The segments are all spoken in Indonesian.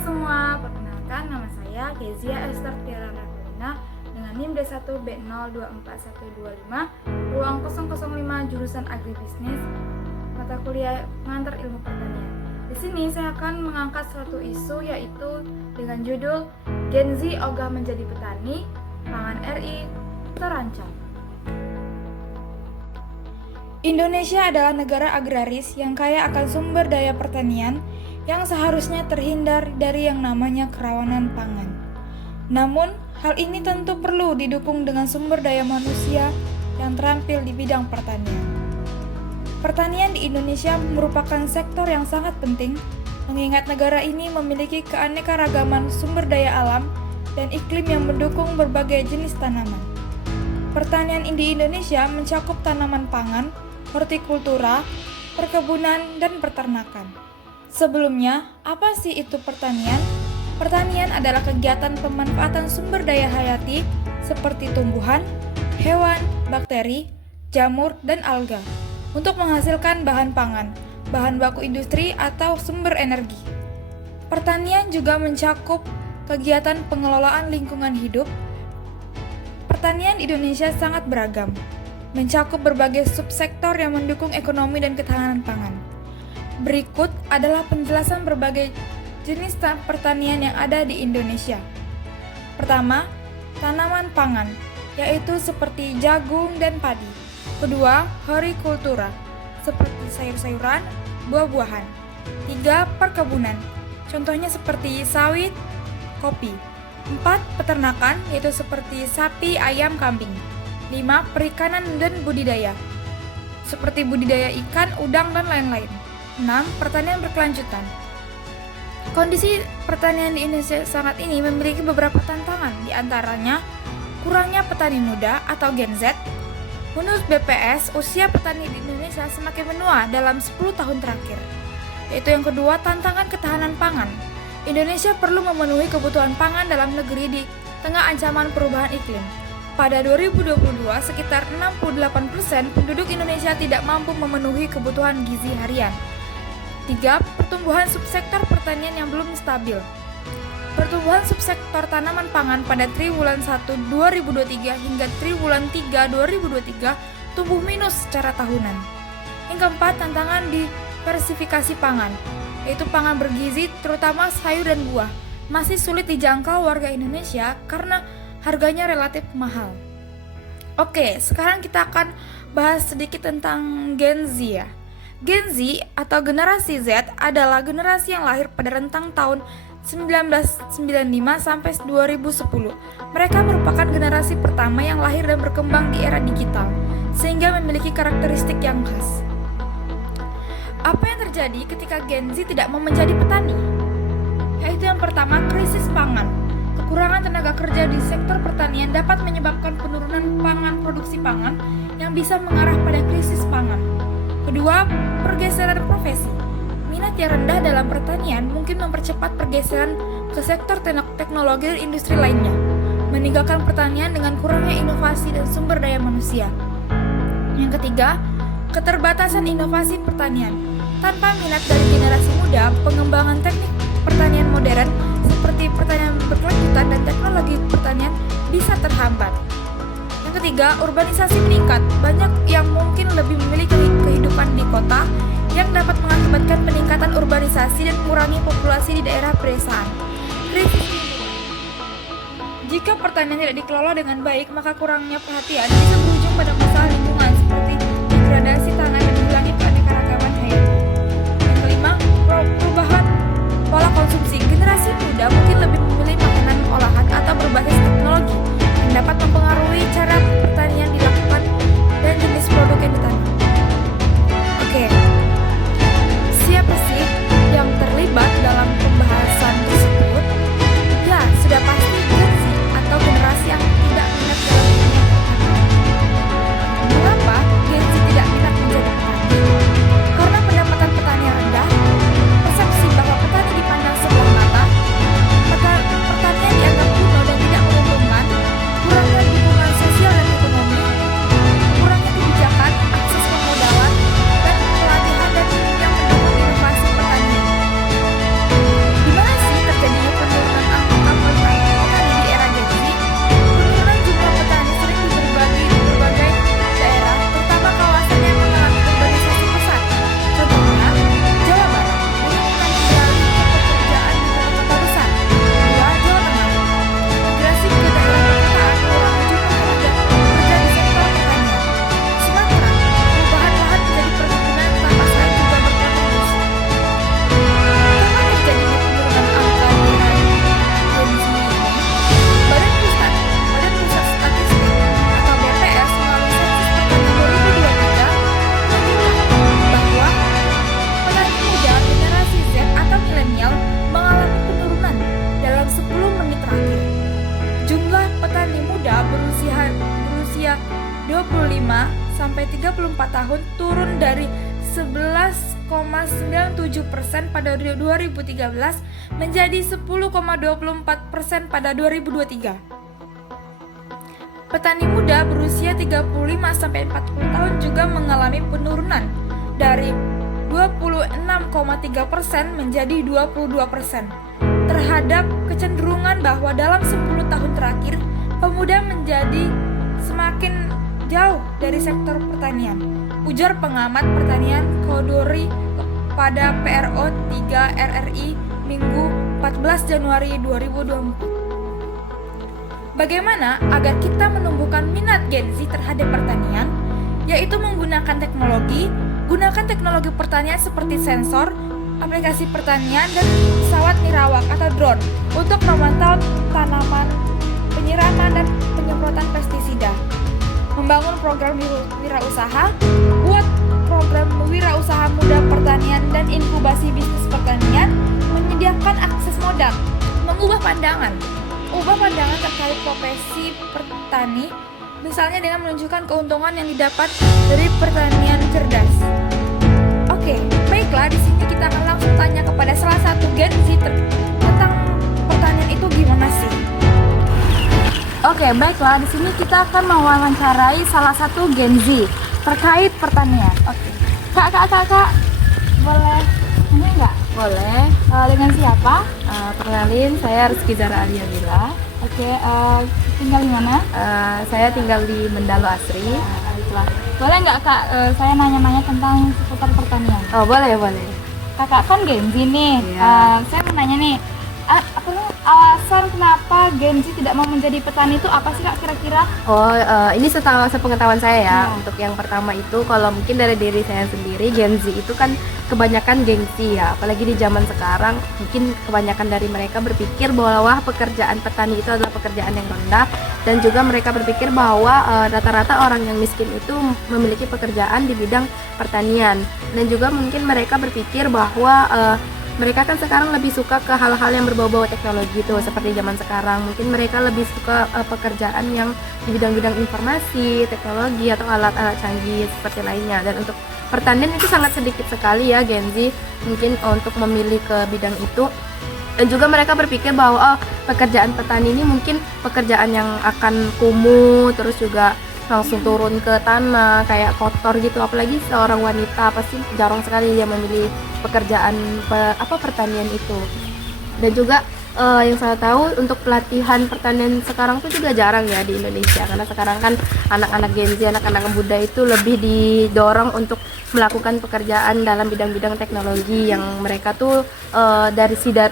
semua, perkenalkan nama saya Kezia Esther Tiara Rakulina dengan NIM D1B024125 ruang 005 jurusan Agribisnis mata kuliah pengantar ilmu pertanian. Di sini saya akan mengangkat suatu isu yaitu dengan judul Gen Z ogah menjadi petani, pangan RI terancam. Indonesia adalah negara agraris yang kaya akan sumber daya pertanian yang seharusnya terhindar dari yang namanya kerawanan pangan. Namun, hal ini tentu perlu didukung dengan sumber daya manusia yang terampil di bidang pertanian. Pertanian di Indonesia merupakan sektor yang sangat penting, mengingat negara ini memiliki keanekaragaman sumber daya alam dan iklim yang mendukung berbagai jenis tanaman. Pertanian di Indonesia mencakup tanaman pangan, hortikultura, perkebunan, dan peternakan. Sebelumnya, apa sih itu pertanian? Pertanian adalah kegiatan pemanfaatan sumber daya hayati seperti tumbuhan, hewan, bakteri, jamur, dan alga untuk menghasilkan bahan pangan, bahan baku industri, atau sumber energi. Pertanian juga mencakup kegiatan pengelolaan lingkungan hidup. Pertanian di Indonesia sangat beragam, mencakup berbagai subsektor yang mendukung ekonomi dan ketahanan pangan. Berikut adalah penjelasan berbagai jenis pertanian yang ada di Indonesia. Pertama, tanaman pangan, yaitu seperti jagung dan padi. Kedua, hortikultura, seperti sayur-sayuran, buah-buahan. Tiga, perkebunan, contohnya seperti sawit, kopi. 4. Peternakan, yaitu seperti sapi, ayam, kambing. 5. Perikanan dan budidaya, seperti budidaya ikan, udang, dan lain-lain. 6. Pertanian berkelanjutan. Kondisi pertanian di Indonesia saat ini memiliki beberapa tantangan, di antaranya kurangnya petani muda atau Gen Z. Menurut BPS, usia petani di Indonesia semakin menua dalam 10 tahun terakhir. Yaitu yang kedua, tantangan ketahanan pangan. Indonesia perlu memenuhi kebutuhan pangan dalam negeri di tengah ancaman perubahan iklim. Pada 2022, sekitar 68% penduduk Indonesia tidak mampu memenuhi kebutuhan gizi harian. 3. Pertumbuhan subsektor pertanian yang belum stabil. Pertumbuhan subsektor tanaman pangan pada triwulan 1 2023 hingga triwulan 3 2023 tumbuh minus secara tahunan. Yang keempat, tantangan diversifikasi pangan, yaitu pangan bergizi terutama sayur dan buah, masih sulit dijangkau warga Indonesia karena harganya relatif mahal. Oke, sekarang kita akan bahas sedikit tentang Gen Z ya. Gen Z atau generasi Z adalah generasi yang lahir pada rentang tahun 1995 sampai 2010. Mereka merupakan generasi pertama yang lahir dan berkembang di era digital, sehingga memiliki karakteristik yang khas. Apa yang terjadi ketika Gen Z tidak mau menjadi petani? Yaitu yang pertama, krisis pangan. Kekurangan tenaga kerja di sektor pertanian dapat menyebabkan penurunan produksi pangan yang bisa mengarah pada krisis pangan. Kedua, pergeseran profesi. Minat yang rendah dalam pertanian mungkin mempercepat pergeseran ke sektor teknologi dan industri lainnya, meninggalkan pertanian dengan kurangnya inovasi dan sumber daya manusia. Yang ketiga, keterbatasan inovasi pertanian. Tanpa minat dari generasi muda, pengembangan teknik pertanian modern seperti pertanian berkelanjutan dan teknologi pertanian bisa terhambat. Yang ketiga, urbanisasi meningkat. Banyak yang mungkin lebih memilih kehidupan di kota yang dapat mengakibatkan peningkatan urbanisasi dan mengurangi populasi di daerah pedesaan. Krisis lingkungan. Jika pertanian tidak dikelola dengan baik, maka kurangnya perhatian bisa berujung pada masalah lingkungan seperti degradasi tanah dan hilangnya keanekaragaman hayati. Yang kelima, perubahan pola konsumsi. Generasi muda mungkin lebih memilih makanan olahan atau berbasis teknologi yang dapat mempengaruhi cara pertanian dilakukan dan jenis produk yang ditanam. Oke, siapa sih yang terlibat dalam pembahasan tersebut? Ya, sudah pasti Gen Z atau generasi yang tidak minat dalam dunia pertanian. Mengapa Gen Z tidak minat menjadi 34 tahun turun dari 11,97% pada 2013 menjadi 10,24% pada 2023. Petani muda berusia 35-40 tahun juga mengalami penurunan dari 26,3% menjadi 22%. Terhadap kecenderungan bahwa dalam 10 tahun terakhir, pemuda menjadi semakin jauh dari sektor pertanian, ujar pengamat pertanian Kodori pada PRO 3 RRI Minggu 14 Januari 2024. Bagaimana agar kita menumbuhkan minat Gen Z terhadap pertanian, yaitu menggunakan teknologi. Gunakan teknologi pertanian seperti sensor, aplikasi pertanian, dan pesawat nirawak atau drone untuk memantau tanaman, penyiraman, dan penyemprotan pestisida. Membangun program wirausaha, buat program wirausaha muda pertanian dan inkubasi bisnis pertanian, menyediakan akses modal, mengubah pandangan. Ubah pandangan terkait profesi petani, misalnya dengan menunjukkan keuntungan yang didapat dari pertanian cerdas. Oke, baiklah, di sini kita akan langsung tanya kepada salah satu Gen Z tentang pertanian itu gimana sih? Oke, baiklah, di sini kita akan mewawancarai salah satu Gen Z terkait pertanian. Oke, kak, boleh nanya nggak? Boleh. Dengan siapa? Perkenalin, saya Rizky Zara Aliabila. Oke, tinggal di mana? Saya tinggal di Mendalo Asri. Baiklah. Boleh nggak kak, saya nanya-nanya tentang seputar pertanian? Oh, boleh. Kakak kan Gen Z nih. Iya. Saya mau nanya nih, alasan kenapa Gen Z tidak mau menjadi petani itu apa sih kak kira-kira? Oh, ini sepengetahuan saya ya. Iya. Untuk yang pertama itu, kalau mungkin dari diri saya sendiri, Gen Z itu kan kebanyakan gengsi ya. Apalagi di zaman sekarang, mungkin kebanyakan dari mereka berpikir bahwa pekerjaan petani itu adalah pekerjaan yang rendah. Dan juga mereka berpikir bahwa rata-rata orang yang miskin itu memiliki pekerjaan di bidang pertanian. Dan juga mungkin mereka berpikir bahwa mereka kan sekarang lebih suka ke hal-hal yang berbau-bau teknologi tuh, seperti zaman sekarang. Mungkin mereka lebih suka pekerjaan yang di bidang-bidang informasi, teknologi, atau alat-alat canggih seperti lainnya. Dan untuk pertanian itu sangat sedikit sekali ya Gen Z mungkin untuk memilih ke bidang itu. Dan juga mereka berpikir bahwa pekerjaan petani ini mungkin pekerjaan yang akan kumuh, terus juga langsung turun ke tanah kayak kotor gitu. Apalagi seorang wanita pasti jarang sekali dia memilih pekerjaan pertanian itu. Dan juga yang saya tahu untuk pelatihan pertanian sekarang tuh juga jarang ya di Indonesia, karena sekarang kan anak-anak Gen Z, anak-anak muda itu lebih didorong untuk melakukan pekerjaan dalam bidang-bidang teknologi yang mereka tuh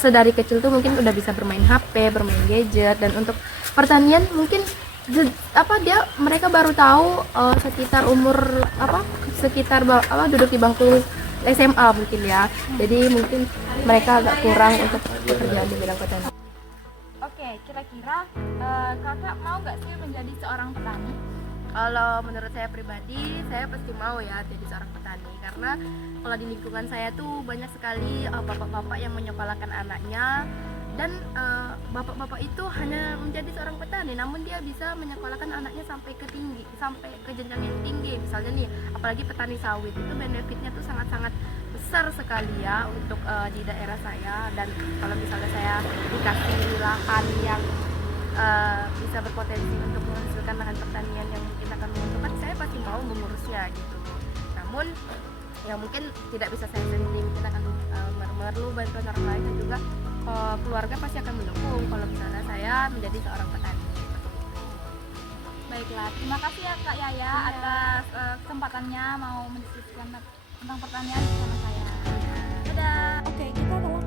sedari kecil tuh mungkin udah bisa bermain HP, bermain gadget. Dan untuk pertanian mungkin mereka baru tahu sekitar umur duduk di bangku SMA mungkin ya. Jadi mungkin mereka agak kurang untuk pekerjaan di bidang petani. Oke, kira-kira kakak mau nggak sih menjadi seorang petani? Kalau menurut saya pribadi, saya pasti mau ya jadi seorang petani, karena kalau di lingkungan saya tuh banyak sekali bapak-bapak yang menyekolahkan anaknya. Dan bapak-bapak itu hanya menjadi seorang petani, namun dia bisa menyekolahkan anaknya sampai ke jenjang yang tinggi. Misalnya nih, apalagi petani sawit itu benefitnya tuh sangat-sangat besar sekali ya untuk di daerah saya. Dan kalau misalnya saya dikasih lahan yang bisa berpotensi untuk menghasilkan lahan pertanian yang mungkin akan menguntungkan, saya pasti mau mengurusnya gitu. Namun ya mungkin tidak bisa saya sendiri, mungkin akan perlu bantuan orang lain, dan juga keluarga pasti akan mendukung kalau misalnya saya menjadi seorang petani. Baiklah, terima kasih ya Kak Yaya atas kesempatannya mau mendiskusikan tentang pertanian bersama saya. Dadah. Oke, kita telah